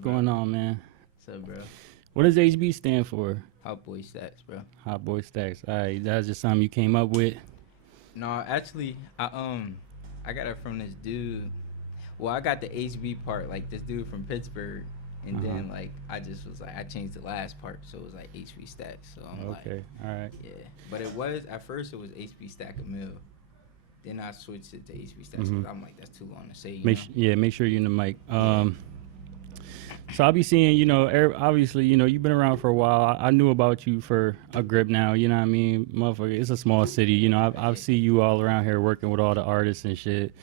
going on, man? What's up, bro? What does HB stand for? Hot boy Stackz, bro. Hot Boy Stackz. All right, that's just something you came up with. No, actually, I got it from this dude. Well, I got the HB part, like this dude from Pittsburgh, and then like I just was like I changed the last part, so it was like HB Stackz. So I'm like, Okay, all right. yeah. But it was at first it was HB Stack a Mill. Then I switched it to HB Stackz because I'm like that's too long to say. Make sure you're in the mic. So I'll be seeing, you know, obviously, you know, you've been around for a while. I knew about you for a grip now, you know what I mean? Motherfucker, it's a small city, you know, I see you all around here working with all the artists and shit.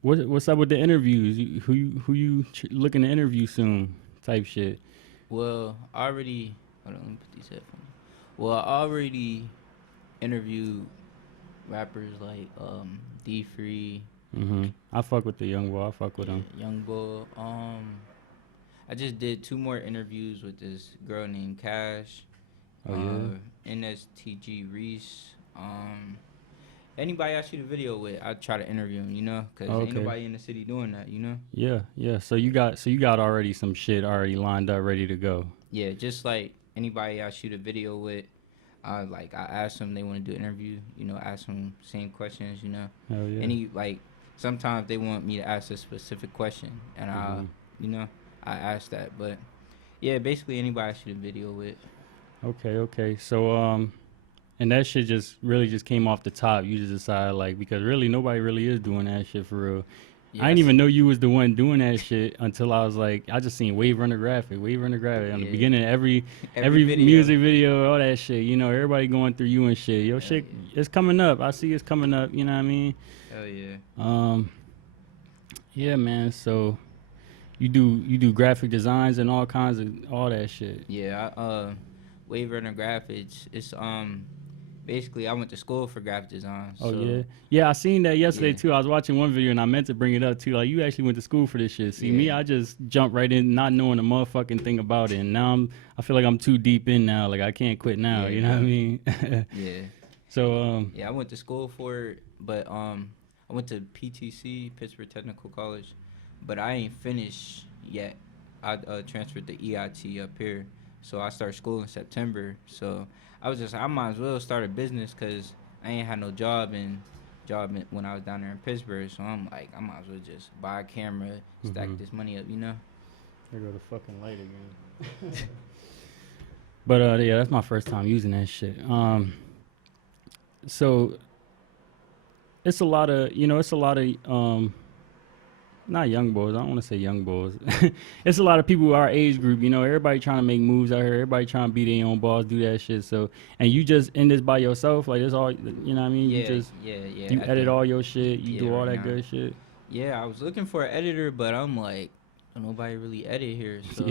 What's up with the interviews? Who you looking to interview soon type shit? Well, I already, hold on, let me put these headphones. Well, I already interviewed rappers like D Free. I fuck with the young boy. I fuck with him. Young Bull. I just did 2 more interviews with this girl named Cash. Oh yeah. NSTG Reese. Anybody I shoot a video with, I try to interview him, you know, cause ain't nobody in the city doing that, you know. Yeah. So you got already some shit already lined up, ready to go. Yeah, just like anybody I shoot a video with, I ask them they want to do an interview, you know, ask them same questions, you know. Hell yeah. Sometimes they want me to ask a specific question, and I ask that. But yeah, basically anybody I shoot a video with. Okay. So and that shit just came off the top. You just decided like because really nobody really is doing that shit for real. Yes. I didn't even know you was the one doing that shit until I was like, I just seen Wave Runner Graphic on the beginning of every music video, all that shit. You know, everybody going through you and shit. Yo, shit, it's coming up. I see it's coming up. You know what I mean? Hell yeah. Yeah, man. So you do graphic designs and all kinds of all that shit. Yeah. Wave Runner Graphics. It's basically, I went to school for graphic design. Oh, so, yeah. I seen that yesterday, too. I was watching one video, and I meant to bring it up, too. Like, you actually went to school for this shit. See, me, I just jumped right in, not knowing a motherfucking thing about it. And now I feel like I'm too deep in now. Like, I can't quit now. You know what I mean? Yeah. So, I went to school for it, but I went to PTC, Pittsburgh Technical College, but I ain't finished yet. I transferred to EIT up here. So I started school in September. So I was just I might as well start a business because I ain't had no job when I was down there in Pittsburgh. So I'm like, I might as well just buy a camera, stack this money up, you know? There go the fucking light again. But yeah, that's my first time using that shit. So it's a lot of not young boys. I don't want to say young boys. It's a lot of people our age group. You know, everybody trying to make moves out here. Everybody trying to be their own boss, do that shit. So, and you just in this by yourself. Like, it's all, you know what I mean? Yeah, You edit all your shit. You do all that good shit. Yeah, I was looking for an editor, but I'm like, nobody really edit here. So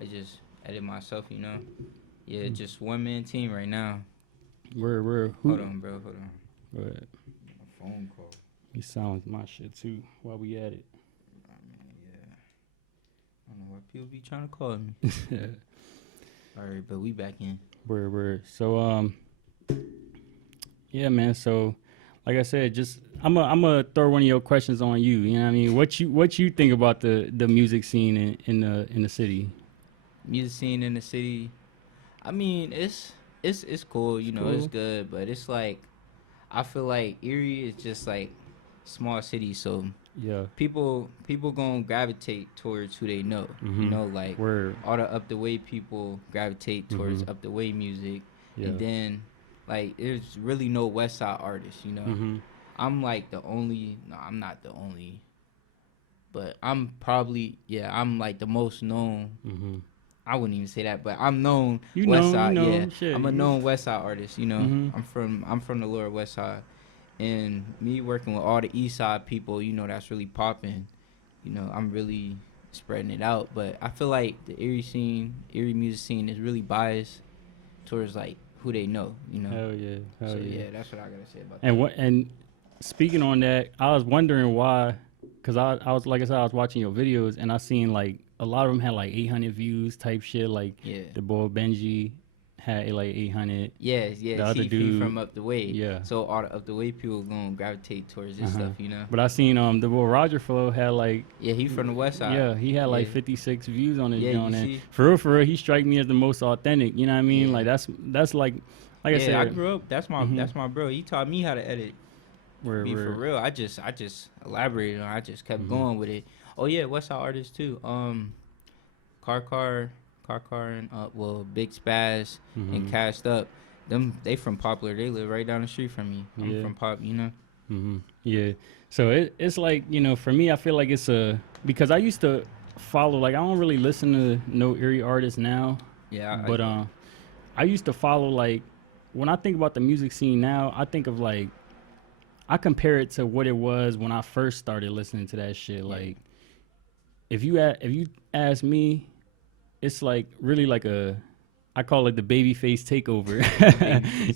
I just edit myself, you know? Yeah, just one-man team right now. Where? Hold on, bro. Hold on. Go ahead. A phone call. He sounds my shit, too, while we at it. I don't know why people be trying to call me. All right, but we back in. Word. So, yeah, man. So, like I said, just I'm gonna throw one of your questions on you. You know what I mean? What you think about the music scene in the city? Music scene in the city. I mean, it's cool. You know, cool. It's good, but it's like I feel like Erie is just like small city, so. Yeah, people gonna gravitate towards who they know. You know, like all the up the way people gravitate towards up the way music, and then like there's really no West Side artists. You know, I'm like the only. No, I'm not the only, but I'm probably I'm like the most known. I wouldn't even say that, but I'm known West Side. Shit, I'm a known West Side artist. You know, I'm from the lower West Side. And me working with all the East Side people, you know, that's really popping. You know, I'm really spreading it out. But I feel like the Erie music scene is really biased towards like who they know. You know. Hell yeah. That's what I gotta say about that. And speaking on that, I was wondering why, because I was like I said, I was watching your videos and I seen like a lot of them had like 800 views type shit, like the boy Benji. had like 800. Yes, The other he dude from up the way. Yeah. So all the up the way people gonna gravitate towards this stuff, you know. But I seen the boy Roger Flo had like he from the west side. Yeah, he had like 56 views on his joint. And see? For real, he strike me as the most authentic. You know what I mean? Like that's like I said. I grew up. That's my bro. He taught me how to edit. For real. I just elaborated on. I just kept going with it. Oh yeah, West Side artists too. Car and Big Spaz and Cast Up. They from Poplar. They live right down the street from me. I'm from Pop, you know. Yeah. So it's like, you know, for me, I feel like it's because I used to follow, like, I don't really listen to no Erie artists now. Yeah. But I used to follow, like, when I think about the music scene now, I think of like, I compare it to what it was when I first started listening to that shit. Like, if you ask me, it's like really like I call it the babyface takeover.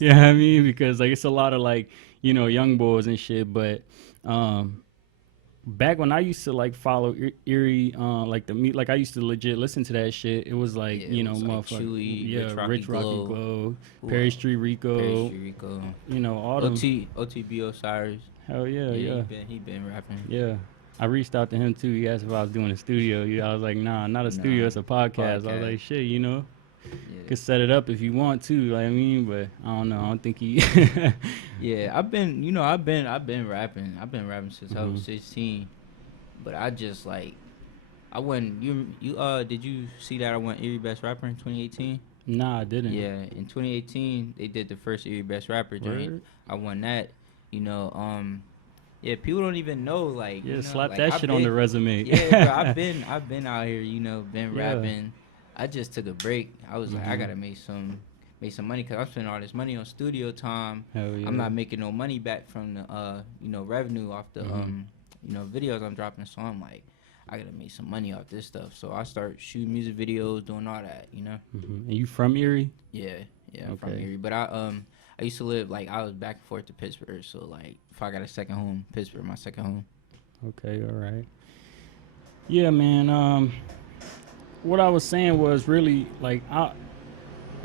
You know what I mean? Because like it's a lot of like, you know, young boys and shit. But back when I used to like follow Erie, like I used to legit listen to that shit. It was like, you know, motherfucker, Rich Rocky Glow, Perry Street Rico, you know, all them. OTB Osiris. Hell yeah. He been rapping. Yeah. I reached out to him too. He asked if I was doing a studio. I was like, nah, not a studio. It's a podcast. I was like, shit, you know, could set it up if you want to. Like, I mean, but I don't know. I don't think he. I've been rapping. I've been rapping since I was 16. But I just like, I went. Did you see that I won Erie Best Rapper in 2018? Nah, I didn't. Yeah, in 2018 they did the first Erie Best Rapper joint. I won that. You know, yeah, people don't even know, like, you know, slap like, that shit on the resume. Yeah, bro, I've been out here, you know, been rapping. I just took a break. I was like, I gotta make some money because I'm spending all this money on studio time. Hell yeah. I'm not making no money back from the you know, revenue off the you know, videos I'm dropping. So I'm like, I gotta make some money off this stuff. So I start shooting music videos, doing all that, you know. And you from Erie? Yeah, I'm from Erie, but I used to live, like, I was back and forth to Pittsburgh, so, like, if I got a second home, Pittsburgh, my second home. Okay, all right. Yeah, man, what I was saying was really, like, I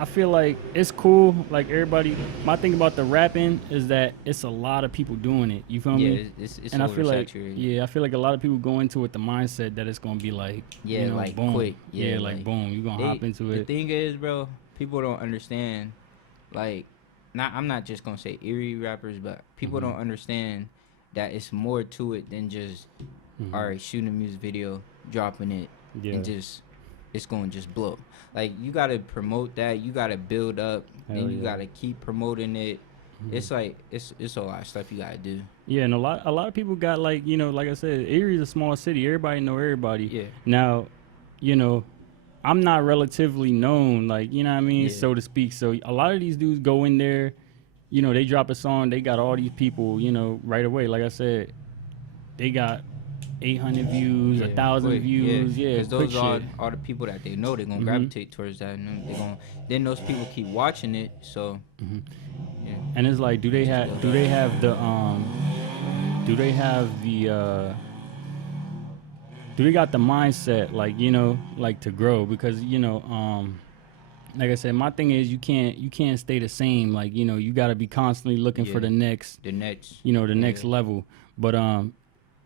feel like it's cool, like, everybody, my thing about the rapping is that it's a lot of people doing it, you feel me? Yeah, it's and I feel like, I feel like a lot of people go into it the mindset that it's going to be like, you know, like, boom. quick. Yeah, like, boom, you're going to hop into it. The thing is, bro, people don't understand, like, I'm not just gonna say Erie rappers, but people don't understand that it's more to it than just all right, shooting a music video, dropping it, and just it's gonna just blow. Like, you gotta promote that, you gotta build up, and you gotta keep promoting it. It's like it's a lot of stuff you gotta do. Yeah, and a lot of people got, like, you know, like I said, Erie's a small city. Everybody know everybody. Yeah. Now, you know, I'm not relatively known, like, you know what I mean, so to speak. So a lot of these dudes go in there, you know, they drop a song, they got all these people, you know, right away. Like I said, they got 800 views, 1,000 views. Yeah, because those are all the people that they know. They're gonna gravitate towards that, and then those people keep watching it. So, yeah. And it's like, do they have the do they got the mindset, like, you know, like, to grow? Because, you know, like I said, my thing is you can't stay the same. Like, you know, you got to be constantly looking for the next, you know, the next level. But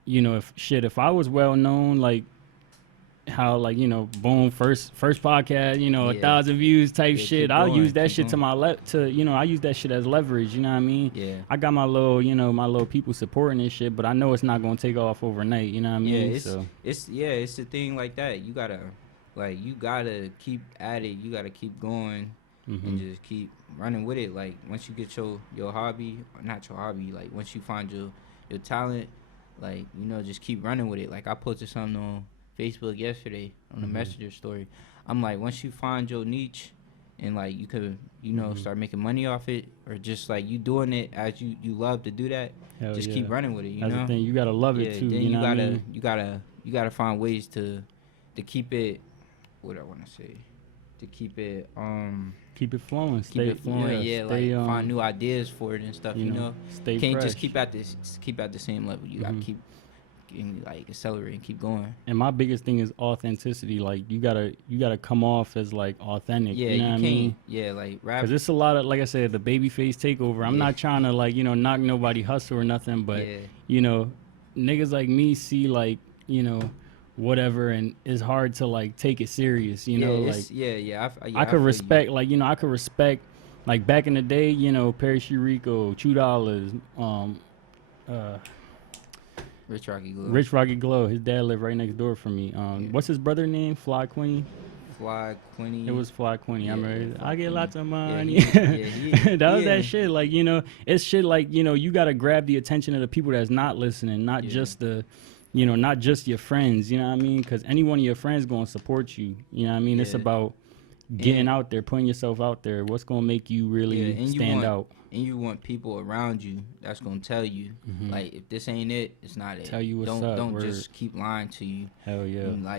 you know, if I was well known, like how, like, you know, boom, first podcast, you know, 1,000 views type shit, I'll use that shit you know, I use that shit as leverage, you know what I mean? Yeah. I got my little, you know, my little people supporting this shit, but I know it's not gonna take off overnight, you know what I mean? It's the thing like that. You gotta keep at it. You gotta keep going and just keep running with it. Like, once you get your hobby, or not your hobby, like, once you find your talent, like, you know, just keep running with it. Like, I posted something on Facebook yesterday on the messenger story. I'm like, once you find your niche and, like, you could, you know, start making money off it, or just, like, you doing it as you love to do that, just keep running with it, you know? That's the thing. You gotta love it too. Then you know you gotta find ways to keep it, what I want to say, to keep it flowing. Like, find new ideas for it and stuff, you know? Stay Can't fresh. just keep at the same level. You gotta and like accelerate and keep going. And my biggest thing is authenticity. Like you gotta come off as like authentic. Yeah, you know you what can't. I mean? Yeah, like rap. Because it's a lot of, like I said, the babyface takeover. I'm not trying to like knock nobody hustle or nothing, but niggas like me see like whatever, and it's hard to like take it serious. I could respect I could respect like back in the day, Perry Rico, $2, Rich Rocky Glow. His dad lived right next door from me. What's his brother name? Fly Quinny. It was Fly Quinny. I remember. I get lots of money. That was that shit. Like it's shit like you gotta grab the attention of the people that's not listening, not just the, not just your friends. You know what I mean? Because any one of your friends gonna support you. You know what I mean? It's about getting out there, putting yourself out there. What's gonna make you really stand out? And you want people around you that's gonna tell you, like, if this ain't it, it's not it. Tell you what's up. Don't just keep lying to you. Hell yeah. And, like,